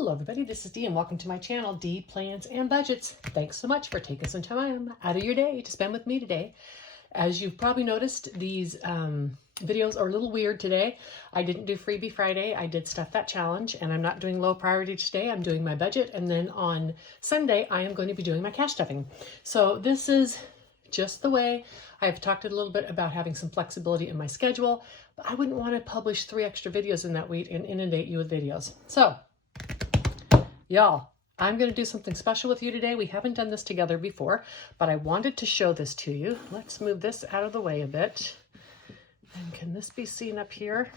Hello everybody, this is Dee and welcome to my channel, Dee Plans and Budgets. Thanks so much for taking some time out of your day to spend with me today. As you've probably noticed, these videos are a little weird today. I didn't do Freebie Friday, I did Stuff That Challenge, and I'm not doing low priority today, I'm doing my budget, and then on Sunday I am going to be doing my cash stuffing. So this is just the way. I've talked a little bit about having some flexibility in my schedule, but I wouldn't want to publish 3 extra videos in that week and inundate you with videos. So y'all, I'm going to do something special with you today. We haven't done this together before, but I wanted to show this to you. Let's move this out of the way a bit. And can this be seen up here?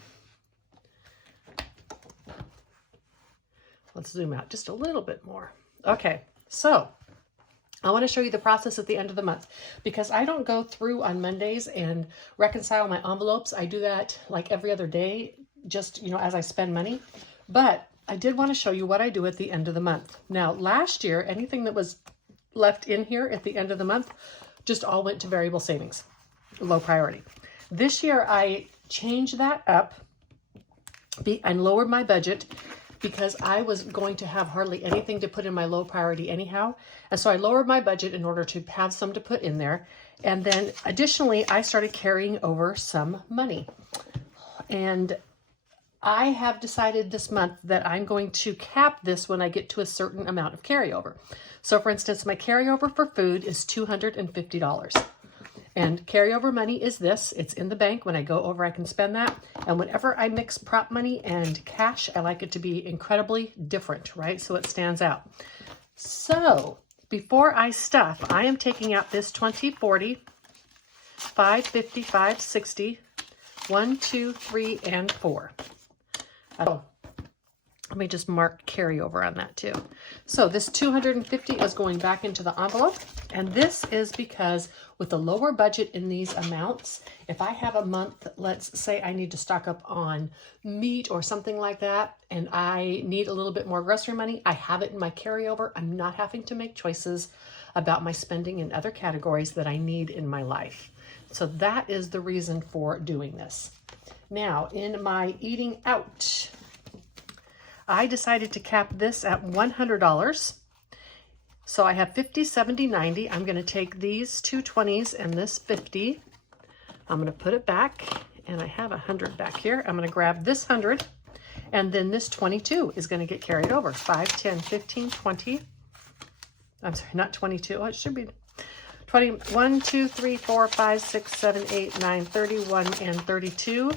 Let's zoom out just a little bit more. Okay, so I want to show you the process at the end of the month because I don't go through on Mondays and reconcile my envelopes. I do that like every other day, just, as I spend money. But I did want to show you what I do at the end of the month. Now, last year, anything that was left in here at the end of the month just all went to variable savings, low priority. This year, I changed that up and lowered my budget because I was going to have hardly anything to put in my low priority anyhow. And so I lowered my budget in order to have some to put in there. And then additionally, I started carrying over some money. And I have decided this month that I'm going to cap this when I get to a certain amount of carryover. So for instance, my carryover for food is $250. And carryover money is this. It's in the bank. When I go over, I can spend that. And whenever I mix prop money and cash, I like it to be incredibly different, right? So it stands out. So before I stuff, I am taking out this 20, 40, 550, 560, 1, 2, 3, and 4. Oh, let me just mark carryover on that too. So this 250 is going back into the envelope. And this is because with the lower budget in these amounts, if I have a month, let's say I need to stock up on meat or something like that, and I need a little bit more grocery money, I have it in my carryover. I'm not having to make choices about my spending in other categories that I need in my life. So that is the reason for doing this. Now, in my eating out, I decided to cap this at $100. So I have 50, 70, 90. I'm going to take these two 20s and this 50. I'm going to put it back, and I have 100 back here. I'm going to grab this 100, and then this 22 is going to get carried over. 5, 10, 15, 20. I'm sorry, not 22. Oh, it should be 20. 1, 2, 3, 4, 5, 6, 7, 8, 9, 31, and 32.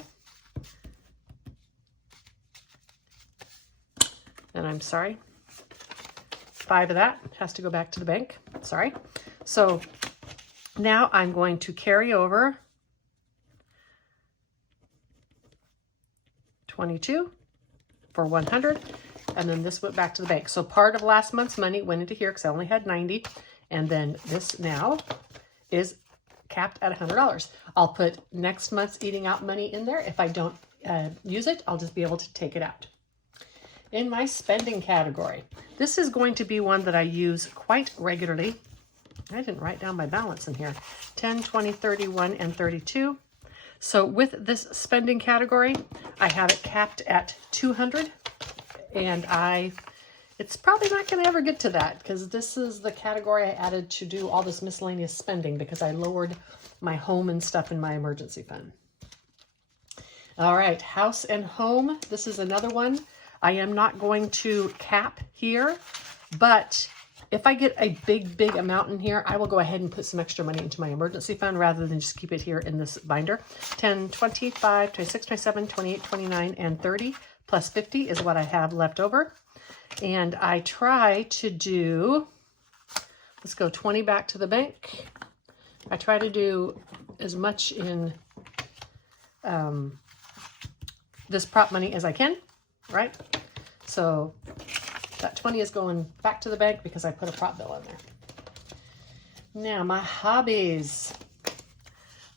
And I'm sorry, 5 of that has to go back to the bank. Sorry. So now I'm going to carry over 22 for 100, and then this went back to the bank. So part of last month's money went into here because I only had 90, and then this now is capped at $100. I'll put next month's eating out money in there. If I don't use it, I'll just be able to take it out. In my spending category, this is going to be one that I use quite regularly. I didn't write down my balance in here. 10, 20, 31, and 32. So with this spending category, I have it capped at 200, and it's probably not going to ever get to that because this is the category I added to do all this miscellaneous spending because I lowered my home and stuff in my emergency fund. All right, house and home. This is another one. I am not going to cap here, but if I get a big amount in here, I will go ahead and put some extra money into my emergency fund rather than just keep it here in this binder. 10, 25, 26, 27, 28, 29, and 30 plus 50 is what I have left over. And I try to do, let's go 20 back to the bank. I try to do as much in this prop money as I can. Right? So that 20 is going back to the bank because I put a prop bill in there. Now my hobbies.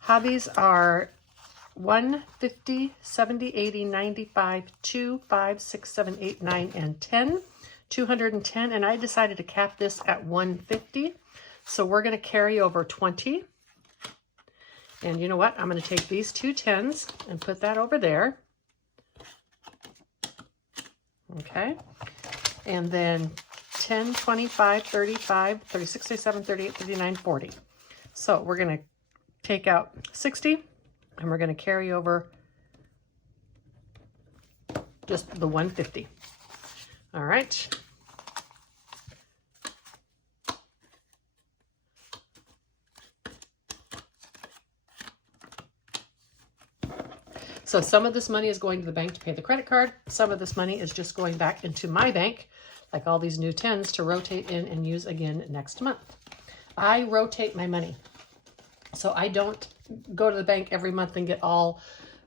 Hobbies are 1, 50, 70, 80, 95, 2, 5, 6, 7, 8, 9, and 10. 210, and I decided to cap this at 150. So we're going to carry over 20. And you know what? I'm going to take these two 10s and put that over there. Okay. and then 10, 25, 35, 36, 37, 38, 39, 40. So we're going to take out 60 and we're going to carry over just the 150. All right. So some of this money is going to the bank to pay the credit card. Some of this money is just going back into my bank, like all these new 10s, to rotate in and use again next month. I rotate my money. So I don't go to the bank every month and get all,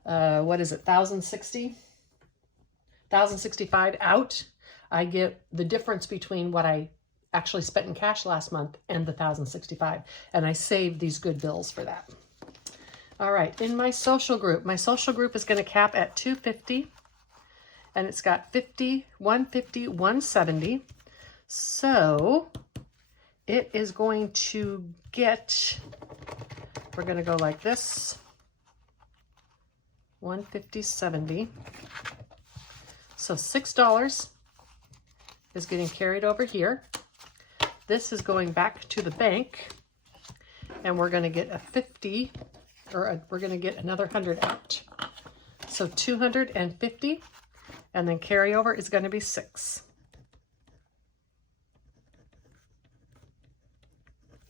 what is it, 1,065 out. I get the difference between what I actually spent in cash last month and the 1,065. And I save these good bills for that. All right, in my social group is going to cap at 250, and it's got 50, 150, 170. So it is going to get, we're going to go like this, 150, 70. So $6 is getting carried over here. This is going back to the bank, and we're going to get a 50, or we're going to get another 100 out. So 250, and then carryover is going to be 6.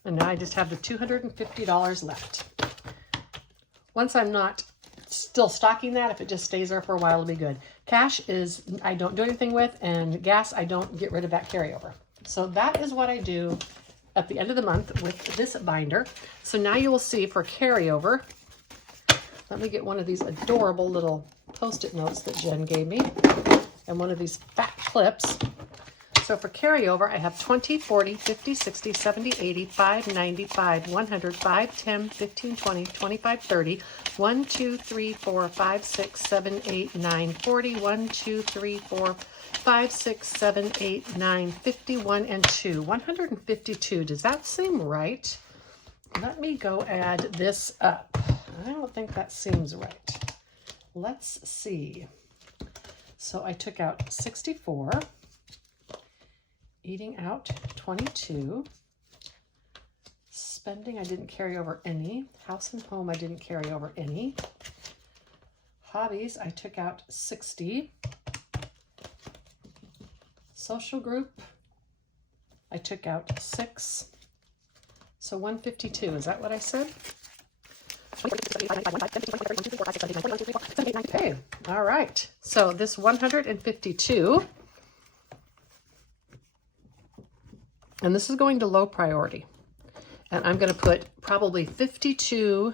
And now I just have the $250 left. Once I'm not still stocking that, if it just stays there for a while, it'll be good. Cash is, I don't do anything with, and gas, I don't get rid of that carryover. So that is what I do at the end of the month with this binder. So now you will see for carryover, let me get one of these adorable little Post-it notes that Jen gave me, and one of these fat clips. So for carryover, I have 20, 40, 50, 60, 70, 80, 5, 95, 100, 5, 10, 15, 20, 25, 30, 1, 2, 3, 4, 5, 6, 7, 8, 9, 40, 1, 2, 3, 4, 5, 6, 7, 8, 9, 51, and 2. 152. Does that seem right? Let me go add this up. I don't think that seems right. Let's see. So I took out 64, eating out 22, spending I didn't carry over any, house and home I didn't carry over any, hobbies I took out 60, social group I took out 6, so 152, is that what I said? Okay, all right, so this 152, and this is going to low priority, and I'm going to put probably 52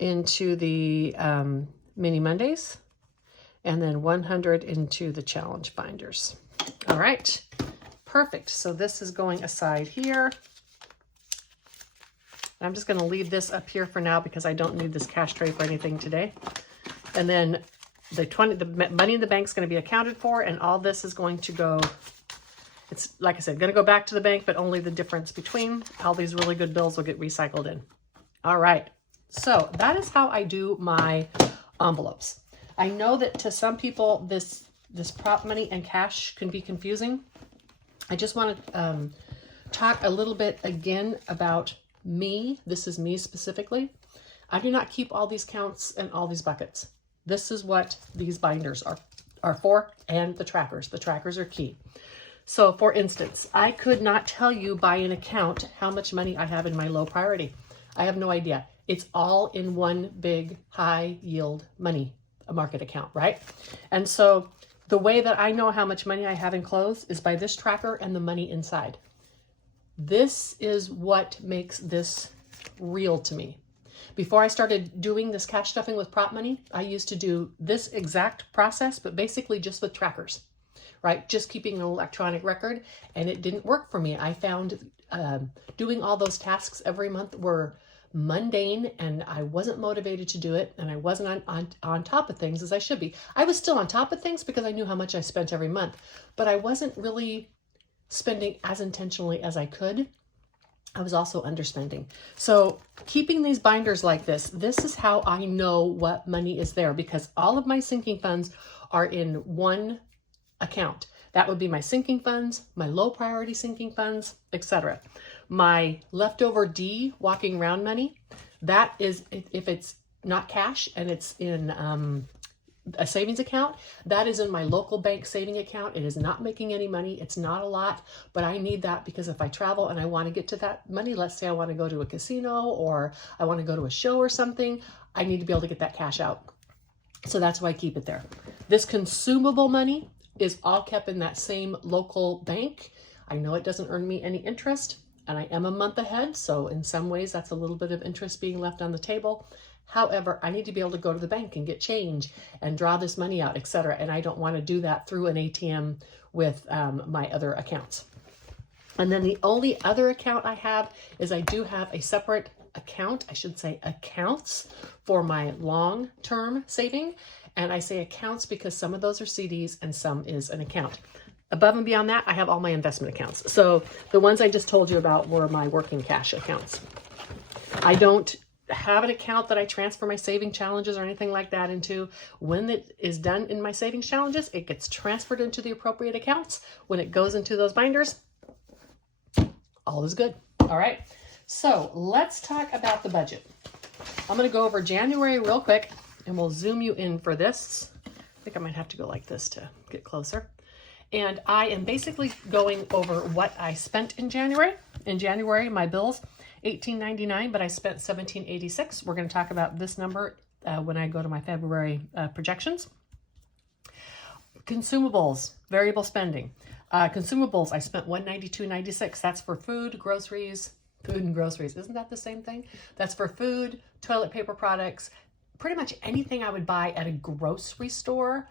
into the mini Mondays, and then 100 into the challenge binders. All right, perfect. So this is going aside here. I'm just going to leave this up here for now because I don't need this cash tray for anything today. And then the money in the bank is going to be accounted for, and all this is going to go, it's like I said, going to go back to the bank, but only the difference between all these really good bills will get recycled in. All right. So that is how I do my envelopes. I know that to some people, this prop money and cash can be confusing. I just want to talk a little bit again about me. This is me specifically. I do not keep all these counts and all these buckets. This is what these binders are for, and the trackers. The trackers are key. So for instance, I could not tell you by an account how much money I have in my low priority. I have no idea. It's all in one big high yield money market account, right? And so the way that I know how much money I have in clothes is by this tracker and the money inside. This is what makes this real to me. Before I started doing this cash stuffing with prop money, I used to do this exact process, but basically just with trackers, right? Just keeping an electronic record, and it didn't work for me. I found doing all those tasks every month were mundane, and I wasn't motivated to do it, and I wasn't on top of things as I should be. I was still on top of things because I knew how much I spent every month, but I wasn't really spending as intentionally as I could. I was also underspending. So keeping these binders like this is how I know what money is there, because all of my sinking funds are in one account. That would be my sinking funds, my low priority sinking funds, etc. My leftover D walking around money, that is, if it's not cash and it's in a savings account, that is in my local bank saving account. It is not making any money. It's not a lot, but I need that because if I travel and I want to get to that money, let's say I want to go to a casino or I want to go to a show or something, I need to be able to get that cash out. So that's why I keep it there. This consumable money is all kept in that same local bank. I know it doesn't earn me any interest, and I am a month ahead, so in some ways that's a little bit of interest being left on the table. However, I need to be able to go to the bank and get change and draw this money out, etc. And I don't want to do that through an ATM with my other accounts. And then the only other account I have is I do have a separate account, I should say accounts, for my long-term saving. And I say accounts because some of those are CDs and some is an account. Above and beyond that, I have all my investment accounts. So the ones I just told you about were my working cash accounts. I don't have an account that I transfer my saving challenges or anything like that into. When it is done in my savings challenges, it gets transferred into the appropriate accounts. When it goes into those binders, all is good. All right. So let's talk about the budget. I'm going to go over January real quick and we'll zoom you in for this. I think I might have to go like this to get closer. And I am basically going over what I spent in January. In January, my bills, $18.99, but I spent $17.86. We're going to talk about this number when I go to my February projections. Consumables, variable spending. Consumables, I spent $192.96. That's for food, groceries, food and groceries. Isn't that the same thing? That's for food, toilet paper products, pretty much anything I would buy at a grocery store.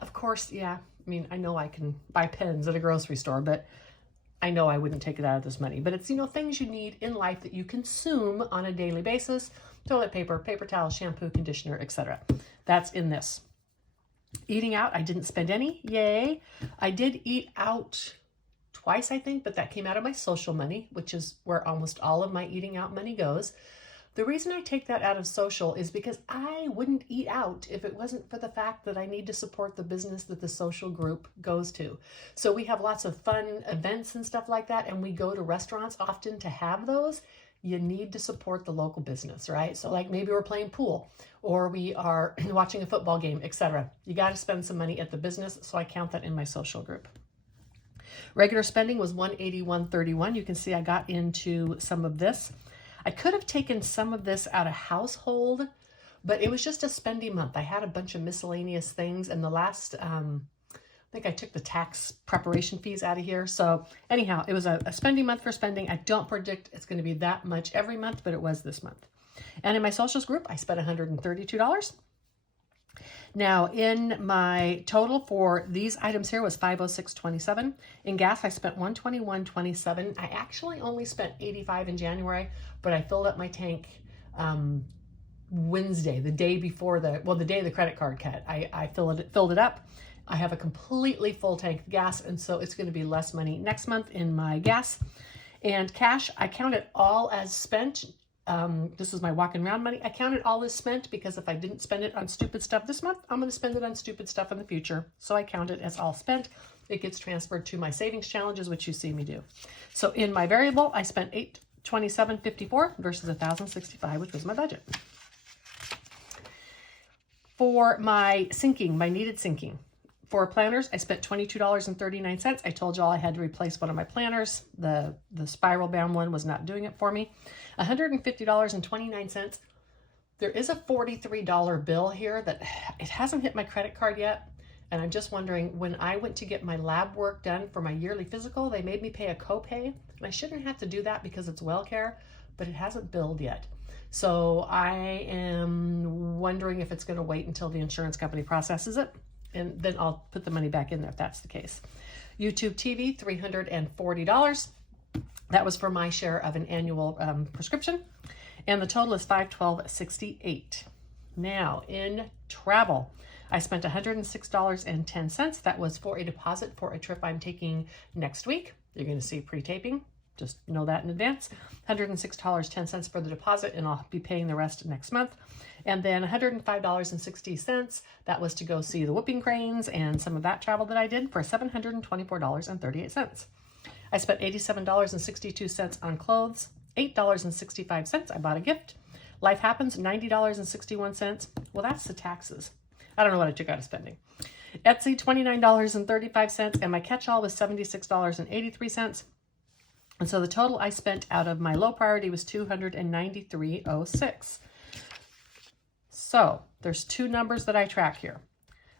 Of course, yeah, I mean, I know I can buy pens at a grocery store, but I know I wouldn't take it out of this money. But it's, you know, things you need in life that you consume on a daily basis. Toilet paper, paper towel, shampoo, conditioner, etc. That's in this. Eating out, I didn't spend any. Yay. I did eat out twice, I think, but that came out of my social money, which is where almost all of my eating out money goes. The reason I take that out of social is because I wouldn't eat out if it wasn't for the fact that I need to support the business that the social group goes to. So we have lots of fun events and stuff like that, and we go to restaurants often to have those. You need to support the local business, right? So like maybe we're playing pool or we are watching a football game, etc. You got to spend some money at the business, so I count that in my social group. Regular spending was $181.31. You can see I got into some of this. I could have taken some of this out of household, but it was just a spendy month. I had a bunch of miscellaneous things, and the last, I think I took the tax preparation fees out of here. So anyhow, it was a spendy month for spending. I don't predict it's going to be that much every month, but it was this month. And in my socials group, I spent $132. Now, in my total for these items here was $506.27. In gas, I spent $121.27. I actually only spent $85 in January, but I filled up my tank Wednesday, the day before the day of the credit card cut. I filled it up. I have a completely full tank of gas, and so it's going to be less money next month in my gas. And cash, I count it all as spent. This is my walking around money. I count it all as spent because if I didn't spend it on stupid stuff this month, I'm going to spend it on stupid stuff in the future. So I count it as all spent. It gets transferred to my savings challenges, which you see me do. So in my variable, I spent $827.54 versus $1,065, which was my budget. For my sinking, my needed sinking, for planners, I spent $22.39. I told y'all I had to replace one of my planners. The spiral bound one was not doing it for me. $150.29. There is a $43 bill here that it hasn't hit my credit card yet. And I'm just wondering, when I went to get my lab work done for my yearly physical, they made me pay a copay. And I shouldn't have to do that because it's WellCare, but it hasn't billed yet. So I am wondering if it's going to wait until the insurance company processes it. And then I'll put the money back in there if that's the case. YouTube TV, $340. That was for my share of an annual prescription. And the total is $512.68. Now, in travel, I spent $106.10. That was for a deposit for a trip I'm taking next week. You're going to see pre-taping. Just know that in advance. $106.10 for the deposit, and I'll be paying the rest next month. And then $105.60, that was to go see the whooping cranes and some of that travel that I did for $724.38. I spent $87.62 on clothes, $8.65 I bought a gift. Life Happens, $90.61. Well, that's the taxes. I don't know what I took out of spending. Etsy, $29.35, and my catch-all was $76.83. And so the total I spent out of my low priority was $293.06. So there's two numbers that I track here.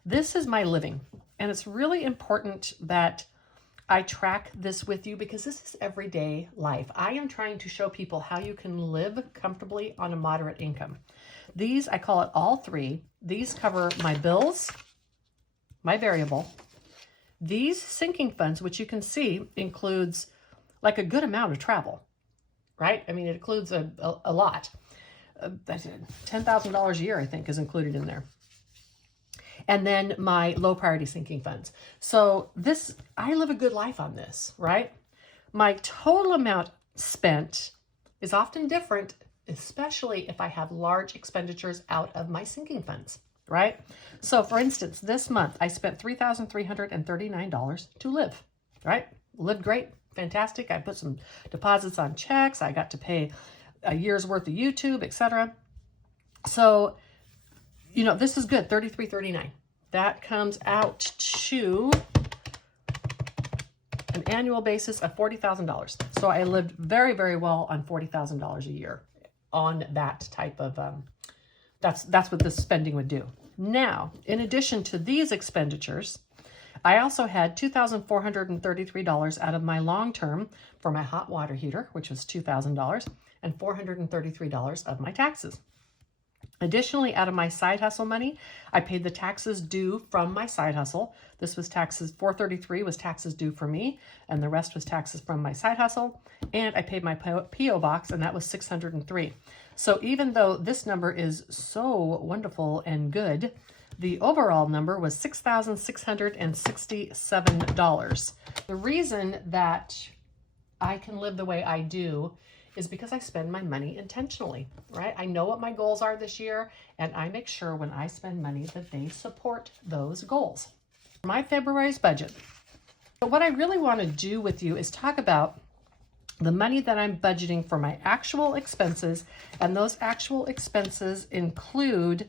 This is my living, and it's really important that I track this with you because this is everyday life. I am trying to show people how you can live comfortably on a moderate income. These, I call it all three. These cover my bills, my variable. These sinking funds, which you can see includes like a good amount of travel, right? I mean, it includes a lot. $10,000 a year, I think, is included in there. And then my low priority sinking funds. So this, I live a good life on this, right? My total amount spent is often different, especially if I have large expenditures out of my sinking funds, right? So for instance, this month I spent $3,339 to live, right? Lived great, fantastic. I put some deposits on checks. I got to pay a year's worth of YouTube, etc. So, you know, this is good, $33.39. That comes out to an annual basis of $40,000. So I lived very, very well on $40,000 a year on that type of, that's what this spending would do. Now, in addition to these expenditures, I also had $2,433 out of my long-term for my hot water heater, which was $2,000, and $433 of my taxes. Additionally, out of my side hustle money, I paid the taxes due from my side hustle. This was taxes, $433 was taxes due for me, and the rest was taxes from my side hustle. And I paid my P.O. box, and that was $603. So even though this number is so wonderful and good, the overall number was $6,667. The reason that I can live the way I do is because I spend my money intentionally, right? I know what my goals are this year, and I make sure when I spend money that they support those goals. My February's budget. But what I really want to do with you is talk about the money that I'm budgeting for my actual expenses, and those actual expenses include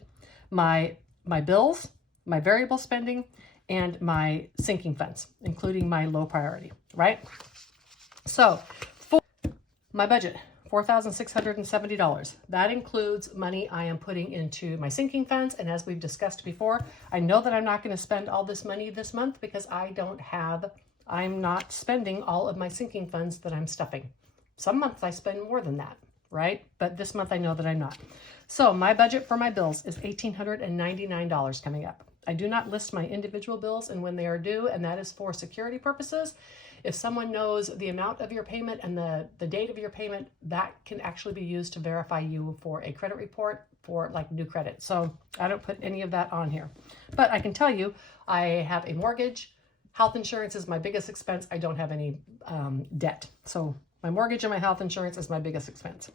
my bills, my variable spending, and my sinking funds, including my low priority, right? So for my budget, $4,670. That includes money I am putting into my sinking funds. And as we've discussed before, I know that I'm not going to spend all this money this month because I'm not spending all of my sinking funds that I'm stuffing. Some months I spend more than that, right? But this month I know that I'm not. So my budget for my bills is $1,899 coming up. I do not list my individual bills and when they are due, and that is for security purposes. If someone knows the amount of your payment and the date of your payment, that can actually be used to verify you for a credit report for like new credit. So I don't put any of that on here. But I can tell you, I have a mortgage. Health insurance is my biggest expense. I don't have any debt. So my mortgage and my health insurance is my biggest expense.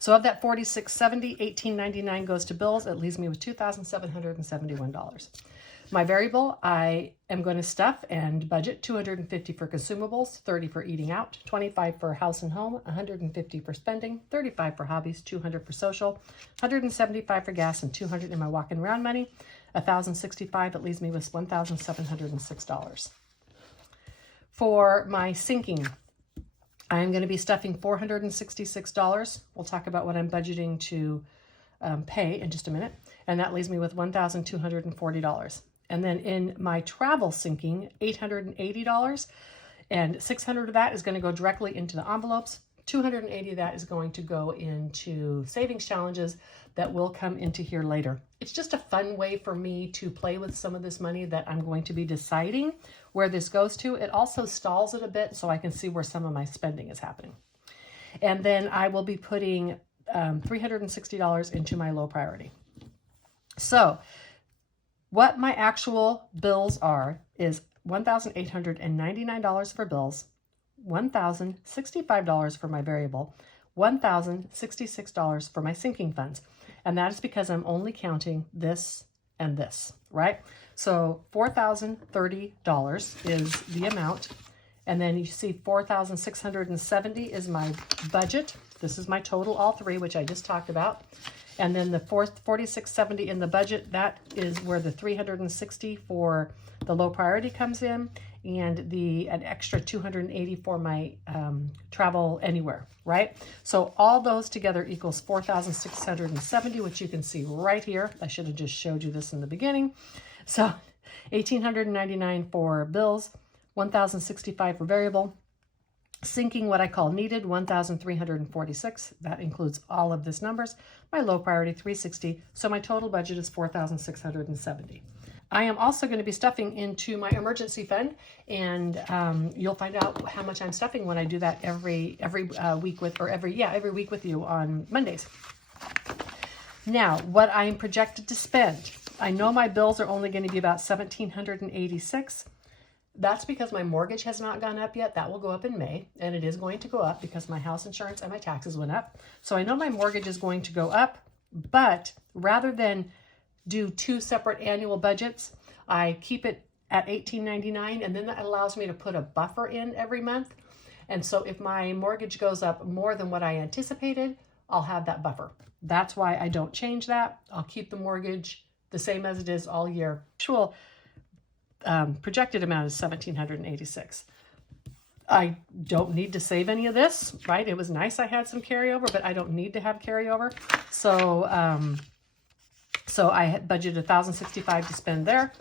So of that $4,670, $1,899 goes to bills. It leaves me with $2,771. My variable, I am going to stuff and budget $250 for consumables, $30 for eating out, $25 for house and home, $150 for spending, $35 for hobbies, $200 for social, $175 for gas, and $200 in my walking around money. $1,065, that leaves me with $1,706. For my sinking, I'm going to be stuffing $466. We'll talk about what I'm budgeting to pay in just a minute. And that leaves me with $1,240. And then in my travel sinking, $880, and $600 of that is going to go directly into the envelopes. $280 of that is going to go into savings challenges that will come into here later. It's just a fun way for me to play with some of this money that I'm going to be deciding where this goes to. It also stalls it a bit so I can see where some of my spending is happening. And then I will be putting $360 into my low priority. So what my actual bills are is $1,899 for bills, $1,065 for my variable, $1,066 for my sinking funds. And that is because I'm only counting this and this, right? So $4,030 is the amount. And then you see 4,670 is my budget. This is my total, all three, which I just talked about. And then the 4670 in the budget, that is where the 360 for the low priority comes in, and an extra 280 for my travel anywhere, right? So all those together equals 4,670, which you can see right here. I should have just showed you this in the beginning. So 1,899 for bills, 1,065 for variable, sinking what I call needed, 1,346. That includes all of this numbers. My low priority, 360. So my total budget is 4,670. I am also going to be stuffing into my emergency fund, and you'll find out how much I'm stuffing when I do that every week every week with you on Mondays. Now, what I am projected to spend. I know my bills are only going to be about $1,786. That's because my mortgage has not gone up yet. That will go up in May, and it is going to go up because my house insurance and my taxes went up. So I know my mortgage is going to go up, but rather than do two separate annual budgets, I keep it at $1,899, and then that allows me to put a buffer in every month. And so if my mortgage goes up more than what I anticipated, I'll have that buffer. That's why I don't change that. I'll keep the mortgage the same as it is all year. Actual projected amount is $1,786. I don't need to save any of this, right? It was nice I had some carryover, but I don't need to have carryover. So so I had budgeted $1,065 to spend there.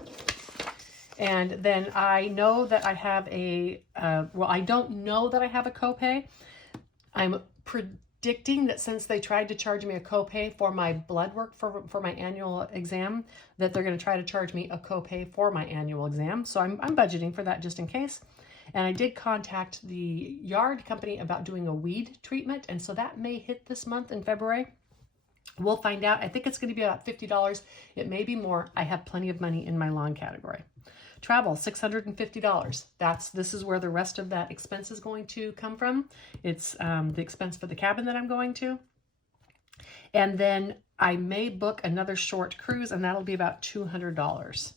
And then I know that I have I don't know that I have a copay. I'm predicting that since they tried to charge me a copay for my blood work for my annual exam, that they're going to try to charge me a copay for my annual exam. So I'm budgeting for that just in case. And I did contact the yard company about doing a weed treatment, and so that may hit this month in February. We'll find out. I think it's going to be about $50. It may be more. I have plenty of money in my lawn category. Travel, $650. This is where the rest of that expense is going to come from. It's the expense for the cabin that I'm going to. And then I may book another short cruise, and that'll be about $200.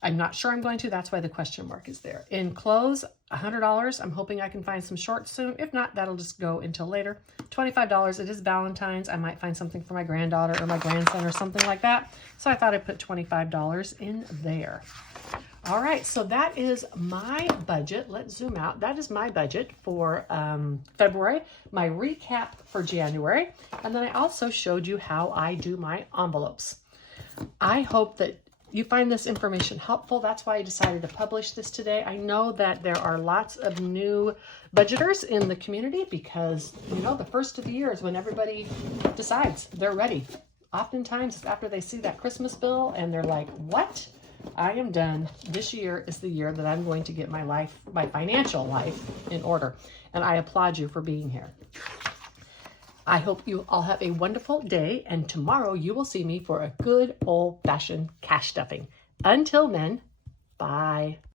I'm not sure I'm going to. That's why the question mark is there. In clothes, $100. I'm hoping I can find some shorts soon. If not, that'll just go until later. $25. It is Valentine's. I might find something for my granddaughter or my grandson or something like that. So I thought I'd put $25 in there. All right, so that is my budget. Let's zoom out. That is my budget for February, my recap for January, and then I also showed you how I do my envelopes. I hope that you find this information helpful. That's why I decided to publish this today. I know that there are lots of new budgeters in the community because, you know, the first of the year is when everybody decides they're ready. Oftentimes it's after they see that Christmas bill and they're like, what? I am done. This year is the year that I'm going to get my financial life in order. And I applaud you for being here. I hope you all have a wonderful day, and tomorrow you will see me for a good old-fashioned cash stuffing. Until then, bye.